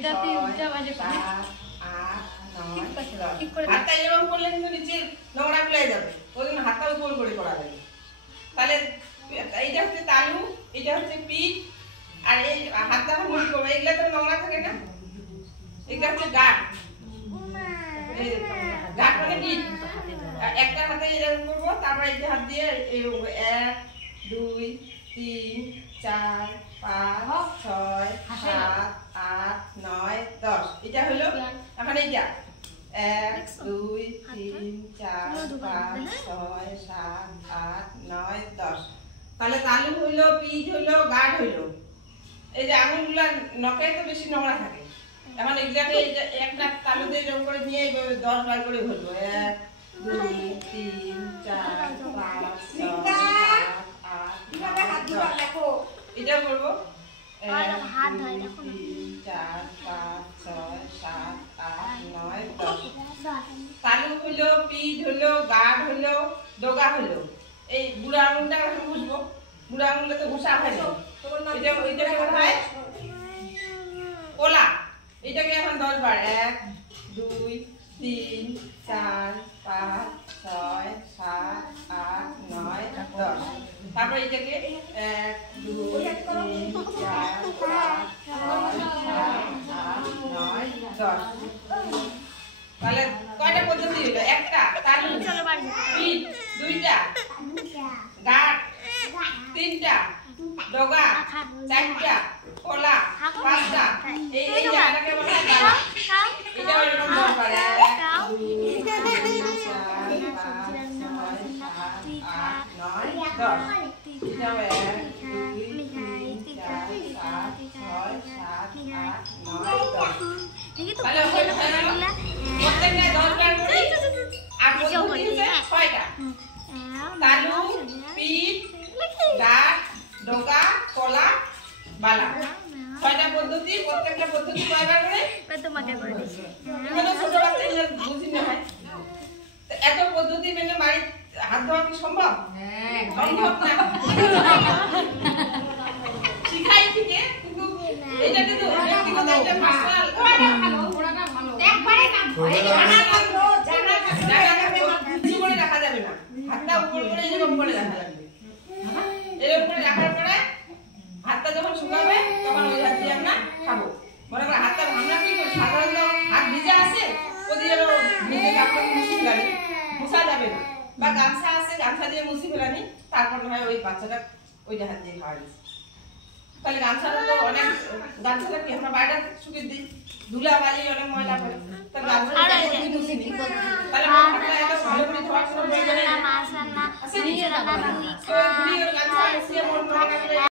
এটাতেই উচ্চা বাজে করে 7 8 9 হাতটা এরকম করলে কিন্তু নিচে নোংরা গুলো যাবে ওই জন্য হাতটা উপর করে করা লাগে তাহলে এইটা হচ্ছে তালু এটা হচ্ছে পিঠ আর এই হাতটা মুড়ি করবে এগুলা তো নোংরা থাকে না এটা হচ্ছে গাঁট গাঁট মানে কি একটা হাতে এরকম করব তারপর এই হাত দিয়ে এরকম 1 2 3 4 5 6 7 8 9 10 এটা হলো এখন এইটা 1 2 3 4 5 6 7 8 9 10 তাহলে তালু হইলো পিঠ হইলো গাঁট হইলো এই যে আঙুলগুলো নখে তো বেশি নোংরা থাকে এখন এগুলাকে একটা তালু দিয়ে এরকম করে নিয়ে 10 বার করে ভরবো 1 2 3 4 5 6 7 8 9 এটা করবো 1 2 3 4 5 6 7 8 9 10 তালু হলো পিঠ হলো গাঁট হলো ডগা হলো এই বুড়া আঙুলটা এখন ঘুষবো বুড়া আঙুলে তো ঘুষা হয় না এটা ওইটাকে বলা হয় কোলা এটাকে এখন 10 বার 1 2 3 4 5 6 7 8 9 10 তারপর এটাকে 1 2 3 4 5 6 7 8 9 10 তাহলে কয়টা পদ্ধতি হলো একটা তালু পিঠ দুইটা গাঁট তিনটা ডগা চারটা কোলা পাঁচটা এই জায়গাটাকে বলা হয় গালা এটা হলো নম্বর 1 2 3 4 5 6 7 8 9 10 এটা 1 2 3 4 5 6 7 8 9 10 তাহলে প্রত্যেকটা 10 বার করে আর পদ্ধতি হচ্ছে 6টা তালু পিঠ গাঁট ডগা কলা বালা 6টা পদ্ধতি প্রত্যেকটা পদ্ধতি কয়বার করে তোমাকে করে দিছি এগুলো ছোট বাচ্চাদের বুঝি না হয় তো এত পদ্ধতি মেনে বাড়ি হাত ধোয়া কি সম্ভব সম্ভব না শিখাই ঠিক কিন্তু এটা কিন্তু ব্যক্তিগত একটা পার্সোনাল ওরাটা ভালো একবারে না জীবনে রাখা যাবে না হাতটা উপর করে এরকম করে রাখা লাগবে এরকম করে রাখার পরে হাতটা যখন শুকাবে তখন ওই হাত দিয়ে আমরা খাবো মনে করে হাতটা আমরা কি করি সাধারণত হাত ভিজা আছে ওদিকে ভিজে কাপড় মুছি ফেলানি মুছা যাবে না বা গামছা আছে গামছা দিয়ে মুছি ফেলানি তারপর হয় ওই বাচ্চাটা ওইটা হাত দিয়ে খাওয়া দিচ্ছে তাহলে গামছাটা তো অনেক গামছাটা কি আমরা বাইরে শুকিয়ে দিই ধুলা বালি অনেক ময়লা পড়ে তাহলে গামছাটা মুছি নি তাহলে হাতটা এত ভালো করে ধোয়ার কোনো প্রয়োজন নেই মাছ রান্না আছে নি গামছা মুছিয়ে মন